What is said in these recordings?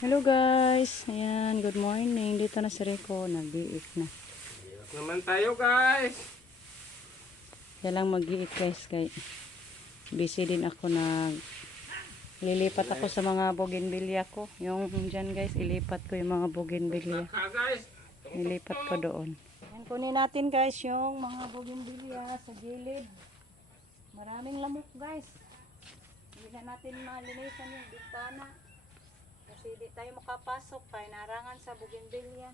Hello guys, ayan, good morning. Dito na si Rico, nag-iik na. Naman tayo guys. Yan lang mag-iik guys, kay busy din ako lilipat ako sa mga bougainvillea ko. Yung dyan guys, ilipat ko yung mga bougainvillea. Guys. Ilipat ko doon. Ayan, kunin natin guys yung mga bougainvillea sa gilid. Maraming lamok guys. Hindi na natin malinisan yung bintana. Kasi di tayo makapasok, kaya narangan sa bougainvillea.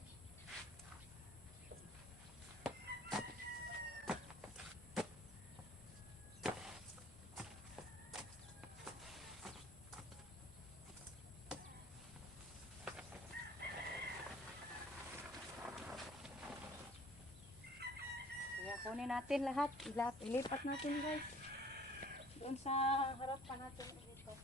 Kaya kunin natin lahat, ilipat natin guys. Doon sa harapan natin ilipat.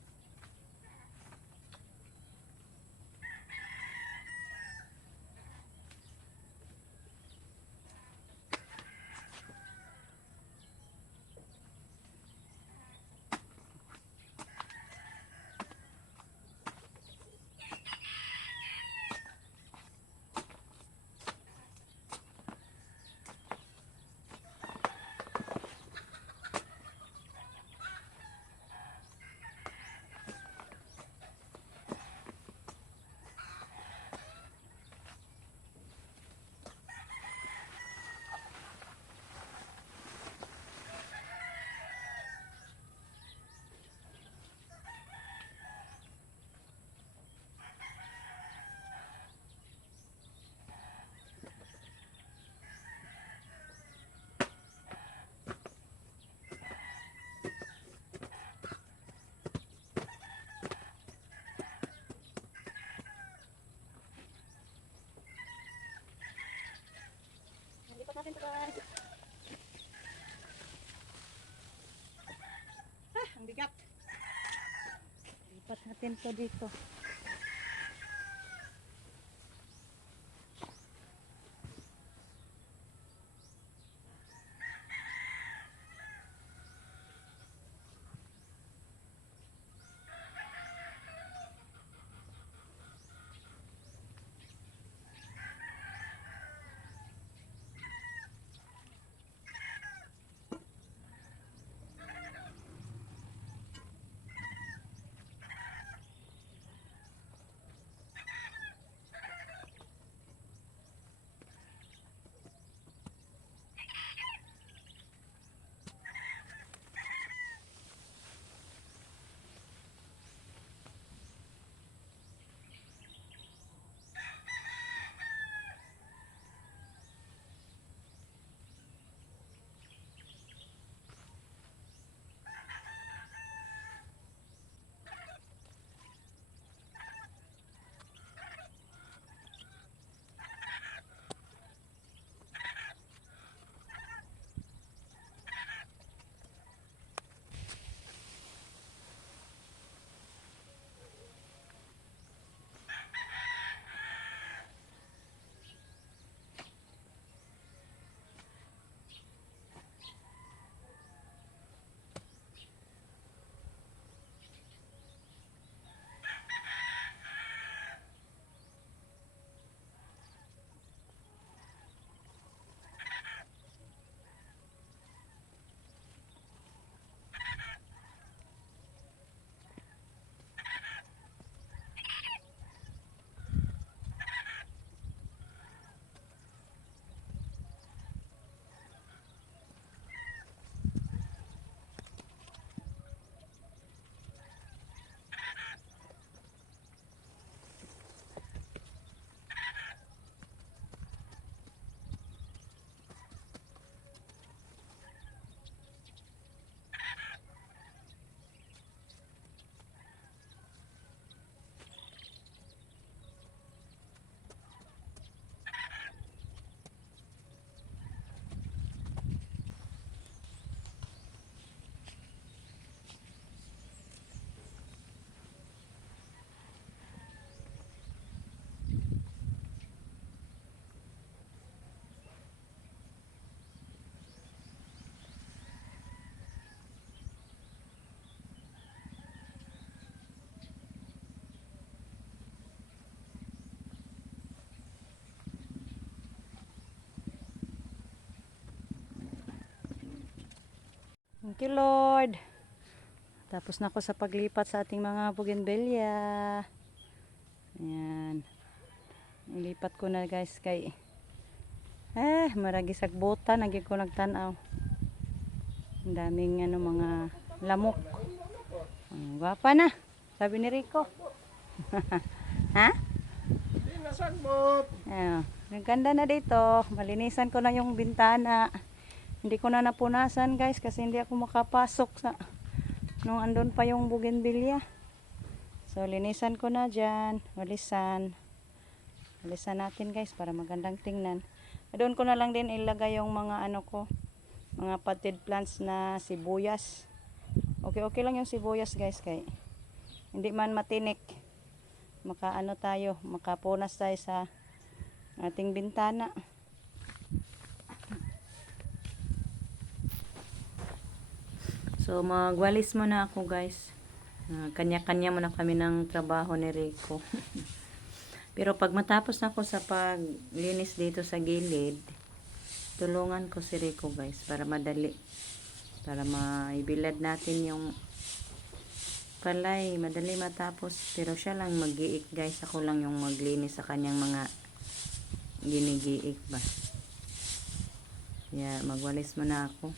Lipat natin ito guys. Ang bigat. Lipat natin ito dito. Thank you, Lord. Tapos na ako sa paglipat sa ating mga bougainvillea. Ayan. Ilipat ko na guys kay maragi sagbota naging ko nagtanaw. Ang daming mga lamok. Gwapa na. Sabi ni Rico. Ha? Hindi nasagbot. Ayan. Ang ganda na dito. Malinisan ko na yung bintana. Hindi ko na napunasan guys kasi hindi ako makapasok sa nung andun pa yung bougainvillea. So linisan ko na dyan. Walisan natin guys para magandang tingnan. Doon ko na lang din ilagay yung mga mga potted plants na sibuyas. Okay lang yung sibuyas guys kay hindi man matinik. Makapunas tayo sa ating bintana. So magwalis muna ako guys. Kanya-kanya muna kami ng trabaho ni Rico. Pero pag matapos na ako sa paglinis dito sa gilid, tulungan ko si Rico guys para madali. Para maibilad natin yung palay. Madali matapos. Pero siya lang mag-iik guys. Ako lang yung maglinis sa kanyang mga ginigiik ba. Yeah, magwalis muna ako.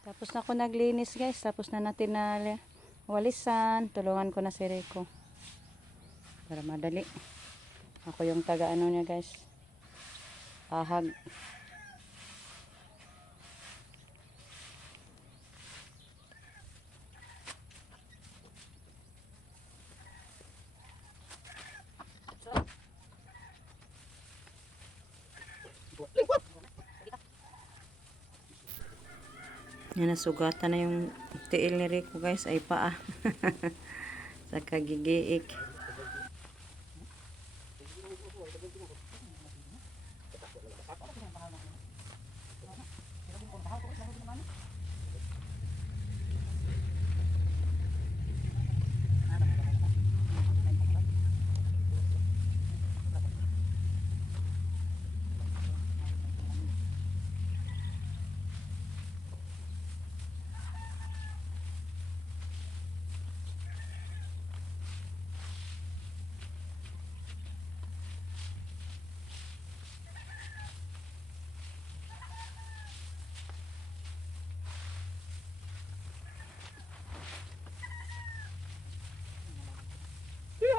Tapos na ako naglinis guys. Tapos na natin na walisan. Tulungan ko na si Rico. Para madali. Ako yung taga niya guys. Ahag. Yan, nasugatan na yung tiil ni Rico guys, ay paa. Sa kagigiik.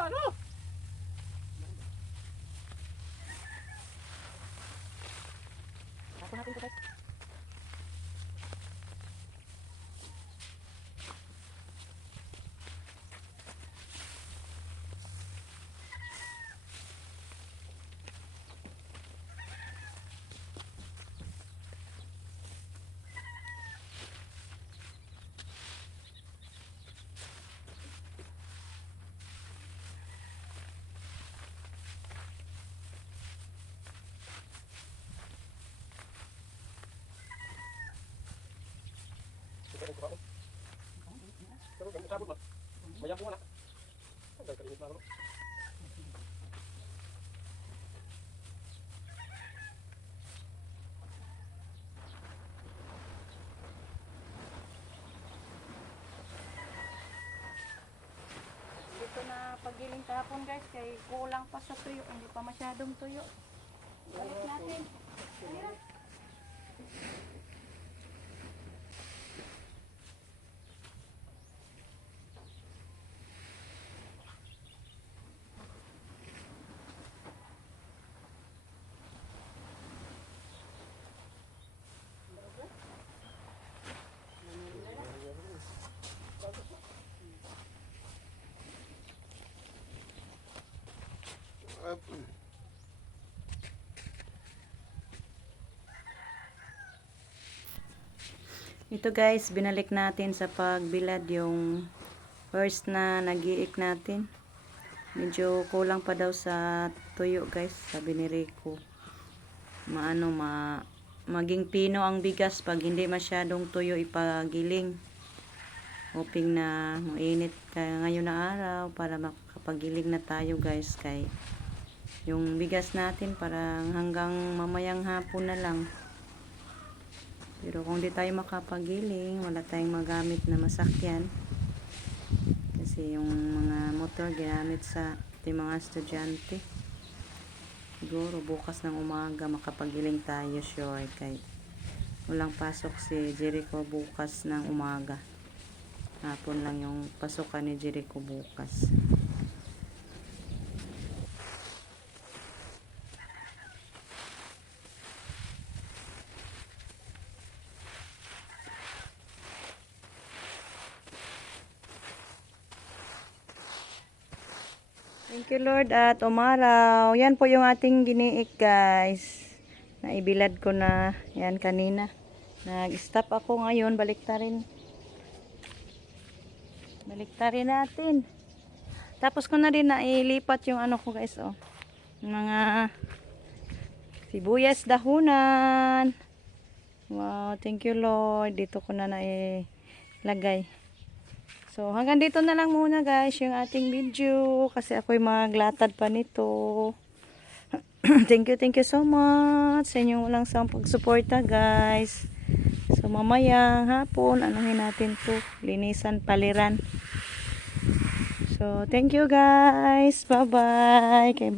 Ano? Tapos natin ito guys. sabot mo. Mayang ko na. Ang kalimit na ako. Dito na pagiling kahapon guys, kay kulang pa sa tuyo, hindi pa masyadong tuyo. Balik natin. Ayun. Ito guys, binalik natin sa pagbilad yung first na nag-iik natin. Medyo kulang pa daw sa tuyo guys, sabi ni Rico. Maging pino ang bigas pag hindi masyadong tuyo ipagiling. Hoping na mainit ngayon na araw para makapagiling na tayo guys, kay yung bigas natin parang hanggang mamayang hapon na lang. Pero kung di tayo makapagiling, wala tayong magamit na masakyan. Kasi yung mga motor ginamit sa ating mga estudyante. Siguro bukas ng umaga makapagiling tayo, sure. Kay walang pasok si Jericho bukas ng umaga. Hapon lang yung pasukan ni Jericho bukas. Thank you Lord at umaraw. Yan po yung ating giniik guys. Naibilad ko na yan kanina. Nag-stop ako ngayon. Baliktarin natin. Tapos ko na din nailipat yung ano ko guys. Oh. Mga sibuyas dahunan. Wow, thank you Lord. Dito ko na nailagay. So, hanggang dito na lang muna guys yung ating video kasi ako'y maglatad pa nito. Thank you so much sa inyong walang sawang pagsuporta guys. So, mamayang hapon, anuhin natin to, linisan, paliran. So, thank you guys. Bye-bye. Kay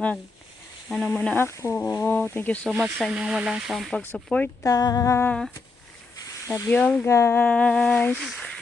ano muna ako. Thank you so much sa inyong walang sawang pagsuporta. Love you all guys.